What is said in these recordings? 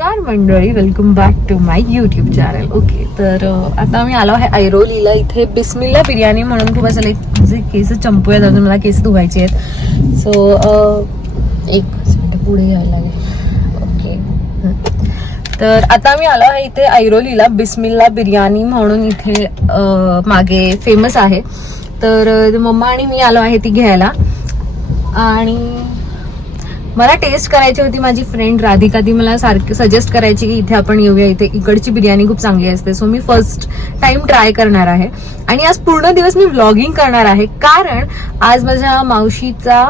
नमस्कार मंडळी, welcome back to my YouTube channel. Okay, तर आता मी आलो आहे ऐरोलीला. इथे बिस्मिल्ला बिर्याणी म्हणून खूप असं लाईक माझे केस चंपू आहेत, अजून मला केस धुवायचे आहेत. सो एक मिनिट पुढे यायला लागेल. ओके, तर आता मी आलो आहे इथे ऐरोलीला. बिस्मिल्ला बिर्याणी म्हणून इथे मागे फेमस आहे. तर मम्मा आणि मी आलो आहे ती घ्यायला. आणि मला टेस्ट करायची होती. माझी फ्रेंड राधिका ती मला सारखी सजेस्ट करायची की इथे आपण येऊया, इथे इकडची बिर्याणी खूप चांगली असते. सो मी फर्स्ट टाइम ट्राय करणार आहे. आणि आज पूर्ण दिवस मी व्लॉगिंग करणार आहे, कारण आज माझ्या मावशीचा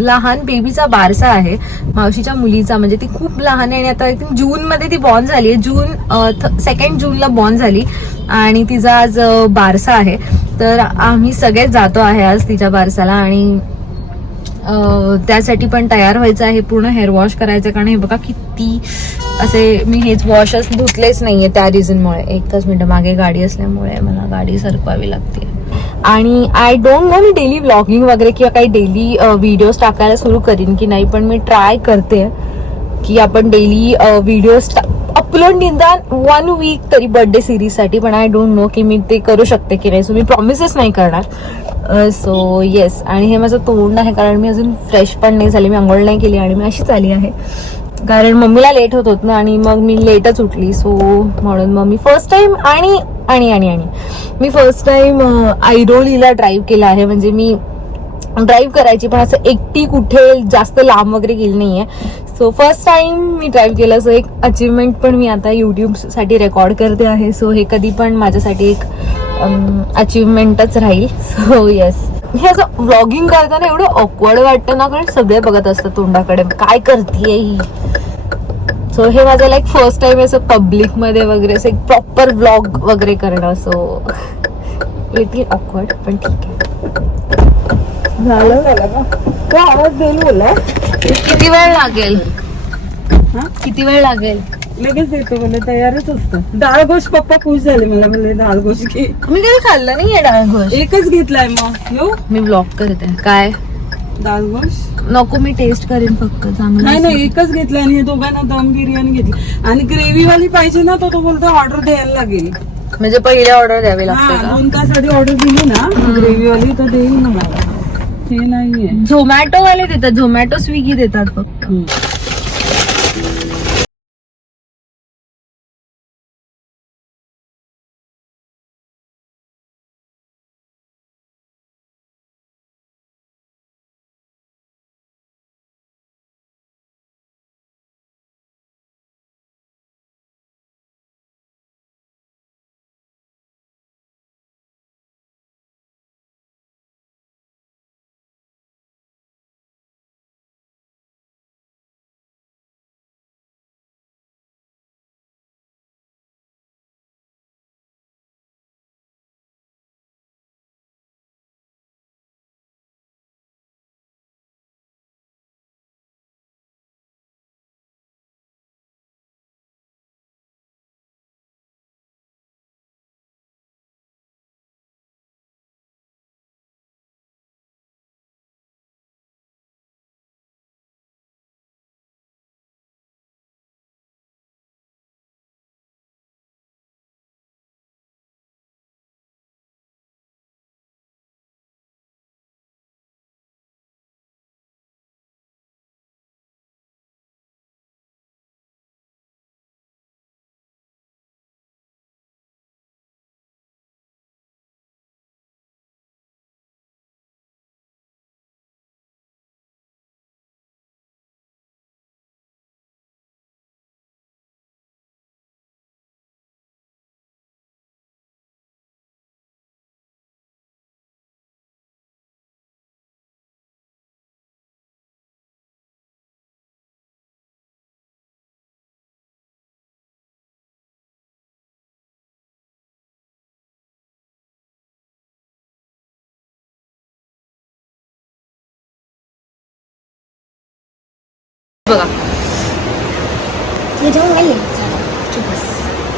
लहान बेबीचा बारसा आहे. मावशीच्या मुलीचा, म्हणजे ती खूप लहान आहे आणि आता आय थिंक जूनमध्ये ती बॉर्न झाली आहे. 2 जूनला बॉर्न झाली आणि तिचा आज बारसा आहे. तर आम्ही सगळेच जातो आहे आज तिच्या बारसाला. आणि त्यासाठी पण तयार व्हायचं आहे, पूर्ण हेअर वॉश करायचं. कारण हे बघा किती असे मी हेच वॉशच धुतलेच नाहीये त्या रिझनमुळे. एकच मिनिट, मागे गाडी असल्यामुळे मला गाडी सरकवावी लागते. आणि I don't know me daily vlogging वगैरे किंवा काही डेली व्हिडिओज टाकायला सुरू करीन की नाही, पण मी ट्राय करते की आपण डेली व्हिडिओज अपलोड निदान 1 वीक तरी बर्थडे सिरीजसाठी. पण आय डोंट नो की मी ते करू शकते की नाही. सो मी प्रॉमिसेस नाही करणार. So yes. आणि हे माझं तोंड आहे, कारण मी अजून फ्रेश पण नाही झाली, मी आंघोळ नाही केली आणि मी अशीच आली आहे. कारण मम्मीला लेट होत होत ना, आणि मग मी लेटच उठली. सो म्हणून मग मी फर्स्ट टाइम मी फर्स्ट टाइम ऐरोलीला ड्राईव्ह केला आहे. म्हणजे मी ड्राईव्ह करायची, पण असं एकटी कुठे जास्त लांब वगैरे गेली नाहीये. सो फर्स्ट टाइम मी ड्राईव्ह केलं. सो एक अचिव्हमेंट पण मी आता युट्यूब साठी रेकॉर्ड करते आहे. सो हे कधी पण माझ्यासाठी एक अचिव्हमेंटच राहील. सो येस, हे असं व्लॉगिंग करताना एवढं ऑकवर्ड वाटतं ना, कारण सगळे बघत असतात तोंडाकडे, काय करतेय ही. सो हे माझं लाईक फर्स्ट टाइम असं पब्लिक मध्ये वगैरे असं एक प्रॉपर व्लॉग वगैरे करणं. सो लिटिल ऑकवर्ड, पण ठीक आहे. झालं का आवाज देईल बोला. किती वेळ लागेल? किती वेळ लागेल? लगेच येतो, मला तयारच असतं. डाळ गोश पप्पा खुश झाले, मला म्हणले डाळ गोश घे. मी कधी खाल्लं नाहीये डाळ गोश. एकच घेतलाय. मग येऊ मी ब्लॉग करते. काय डाळ गोश नको, मी टेस्ट करेन फक्त. चांगलं नाही एकच घेतलाय. आणि हे दोघांना दम बिर्याणी घेतली. आणि ग्रेव्ही वाली पाहिजे ना, तो बोलतो ऑर्डर द्यायला लागेल. म्हणजे पहिले ऑर्डर द्यावी लागते का? 2 तास आधी ऑर्डर दिली ना ग्रेव्ही वाली, तर देईल ना मला. हे नाहीये. झोमॅटो वाले देतात, झोमॅटो स्विगी देतात फक्त.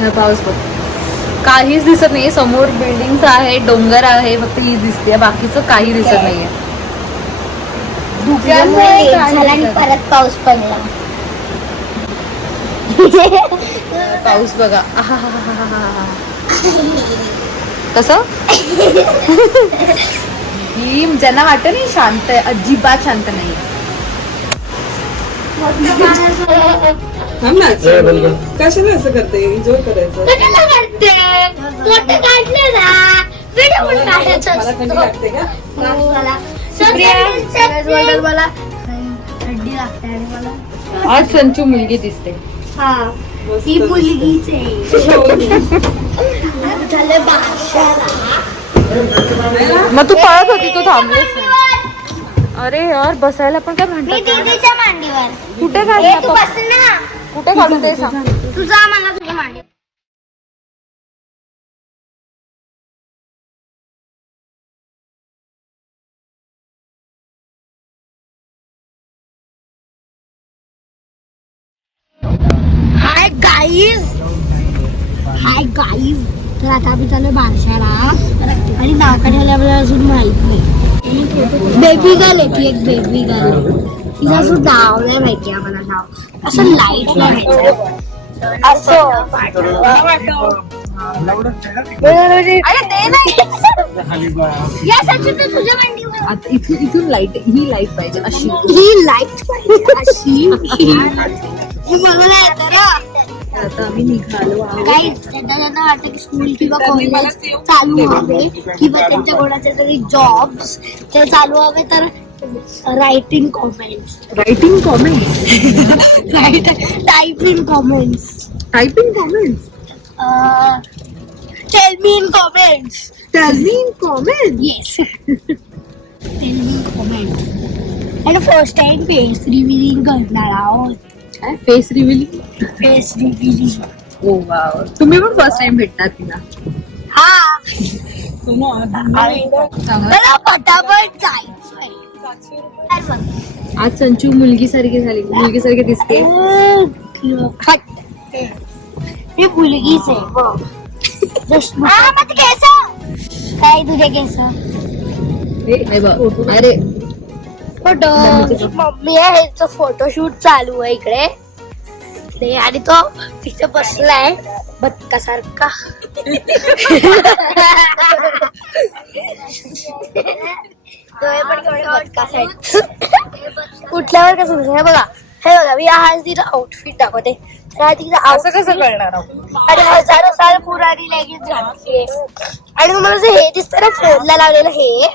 बघा पाऊस बघ, काहीच दिसत नाहीये. समोर बिल्डिंग आहे, डोंगर आहे, फक्त ही दिसते, बाकीचं काही दिसत नाहीये. परत पाऊस पडला. पाऊस बघा कसं ही ज्यांना वाटत नाही शांत आहे, अजिबात शांत नाही. कशाला असं करते, एन्जॉय करायचं. मला थंडी लागते का? मला थंडी लागते आणि मला आज संचू मुलगी दिसते. हा ही मुलगीच आहे. झाले बादशाला. मग तू पळत होती, तू थांबलीस नाही. अरे यार बसायला पण काय मी म्हणतात, दीदीच्या मांडीवर. कुठे ए, तू काढू, बस ना. कुठे काढू ते सांग. तू जा मला तुझ्या मांडीवर. हाय गाईज, तर आता आम्ही चालू बारशाला आणि नाव काढायला आपल्याला अजून माहित नाही. बेबी गर्ल आहे ती, एक बेबी गर्ल. तिचं असं नाव नाही माहिती आम्हाला, नाव असं लाईट नाही असं या सचिन तुझ्या मांडीवर. आता इथून लाईट, ही लाईट पाहिजे अशी. ही लाईट पाहिजे अशी. ही बघायला येतं ना. आता आम्ही निघालो आहोत. काही त्यांना वाटतं की स्कूल किंवा कॉलेज चालू हवे किंवा त्यांच्या कोणाचे तरी जॉब्स ते चालू हवे, तर writing comments writing comments typing comments typing comments tell me in comments. Tell me in comment. Yes, tell me in comments. आणि फर्स्ट टाइम फेस रिव्हिलिंग करणार आहोत. Face revealing. Face revealing. Oh wow, तुम्ही पण first time भेटणार तिला. हा सोनू, मला पटापट जायचंय. आज संचू मुलगी सारखी झाली, मुलगी सारखी दिसते. मी मुलगीच आहे. केस काय तुझे केस. अरे फोटो मम्मी आहे, फोटोशूट चालू आहे इकडे ते, आणि तो तिथे बसलाय बदकासारखा. उठल्यावर कसं हे बघा, मी आज तिचं आउटफिट दाखवते. असं कसं करणार आहोत. आणि हजारो साल पुराणी लेगिन्स घातली. आणि तुम्हाला जे हे दिसतं ना फोनला लावलेलं, हे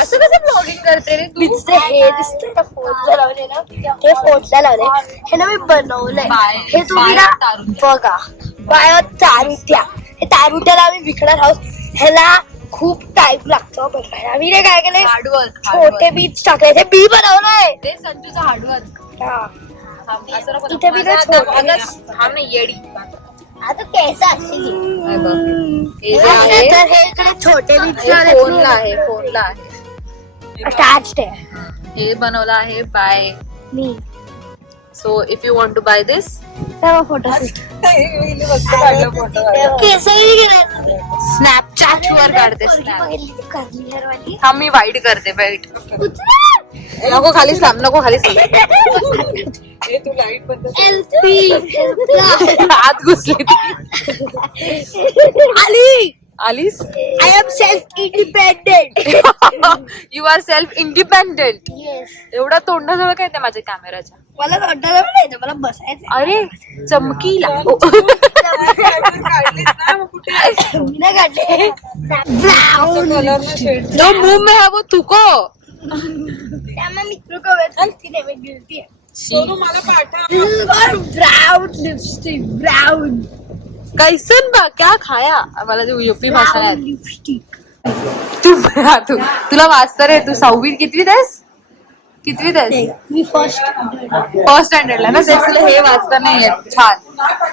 असं कसं ब्लॉगिंग करते रे तू. दिसतंय, हे दिसतंय ना फोनला लावलेलं, हे फोनला लावलंय. हे ना मी बनवलंय. हे तुम्ही ना बघा, बाय तारुट्या. हे तारुट्याला आम्ही विकणार आहोत. ह्याला खूप टाइम लागतो बनवायला. आम्ही ने काय केलंय, हार्डवर्क. छोटे बीज टाकले, ते बी बनवलंय. ते संचूचं हार्डवर्क. इथे मी ना छोटे येडी. आता केस अशी हे बघ. हे जे आहे तर हे इकडे छोटे बीज फोनला आहे, फोनला आहे. अटॅच्ड आहे. हे बनवलं आहे बाय. मी so if you want to buy this, photoshoot photo केसही करायचं. स्नॅपचॅट वर काढते. करली हेअरवाली. हा मी वाईट करते, वाईट. नको खाली स्लॅम, नको खाली स्लॅम. तू लाईट बंद. एलपी आत घुसली ती. आली. आलीस. I am self independent. You are self independent. Yes. एवढा तोंडाजवळ काय ते माझ्या कॅमेराच्या. मला वाटायला नाही, मला बसायचं. अरे चमकीला. मी नाही काढले. ब्राऊन. जो मुंह में है वो थूको. त्यामुळे मित्र कवच नाही, मी गिल्टी आहे. सोनू मला पाठव. Brown lipstick. ब्राउन कैसन बा क्या खाया. मला ते यूपी भाषा आहे. लिपस्टिक. तुला वाचता रे. तू 6वी कितवीत आहेस. कितवीत आहेस. मी फर्स्ट स्टँडर्डला ना, त्याला हे वाचता नाही येत. छान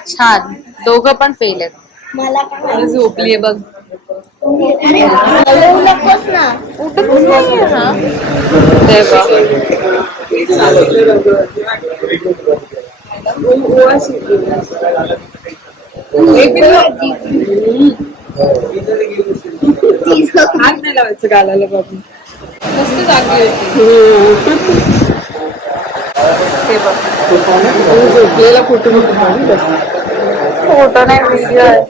छान. दोघं पण फेल आहेत. मला काय झोपलीये बघ. अरे हलवू नकोस ना. उठतच नाहीये ना. ते बघ. हात नाही लावायचं गालाला बाबू. मस्त जागी होती. हे हे बघ झोपलेला फोटो फोटो नाही व्हिडिओ आहे.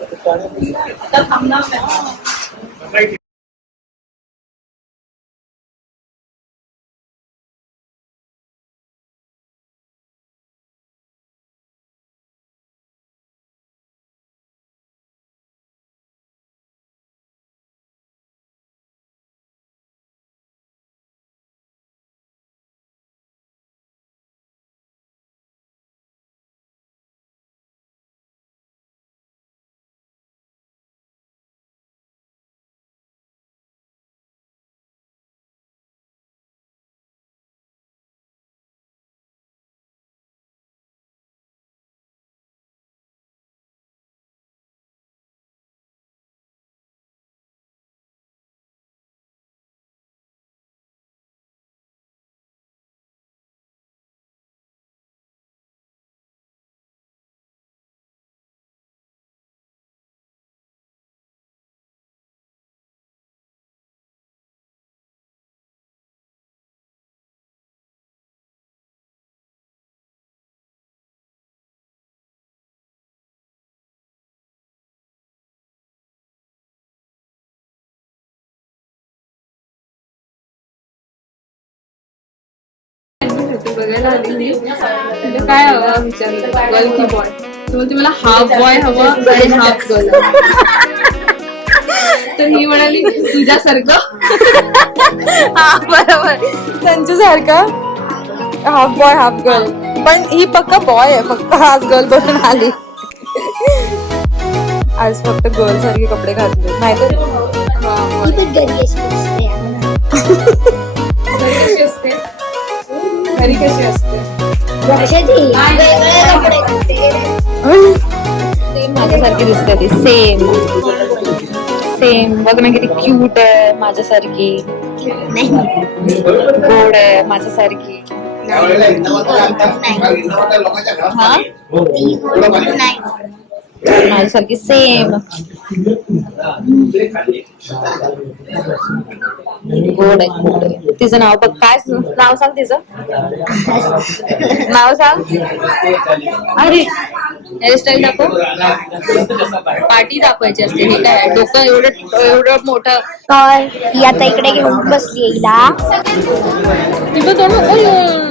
बघायला आली म्हणजे काय हवं विचारलं गर्ल की बॉय तर बोलते मला हाफ बॉय हवं आणि हाफ गर्ल. तर ही म्हणाली तुझ्यासारखं. हा बरोबर त्यांच्यासारखं हाफ बॉय हाफ गर्ल. पण ही पक्का बॉय आहे, फक्त आज गर्ल बनून आली. आज फक्त गर्ल सारखे कपडे घातले नाही तर ती पण घरी असते. कशी असते घरी कशी असते वेगळे कपडे घालते. सेम माझ्यासारखी दिसते ती. सेम सेम बघ ना किती क्यूट आहे माझ्यासारखी. गोड आहे माझ्यासारखी. हा माझ्यासारखी सेम गोड आहे गोड आहे. तिचं नाव बघ. काय नाव सांग तिचं नाव सांग. अरे हेअरस्टाईल दाखव. पार्टी दाखवायची असते. हे काय डोकं एवढं एवढं मोठं. तर ही आता इकडे घेऊन बसली हिला. तिथं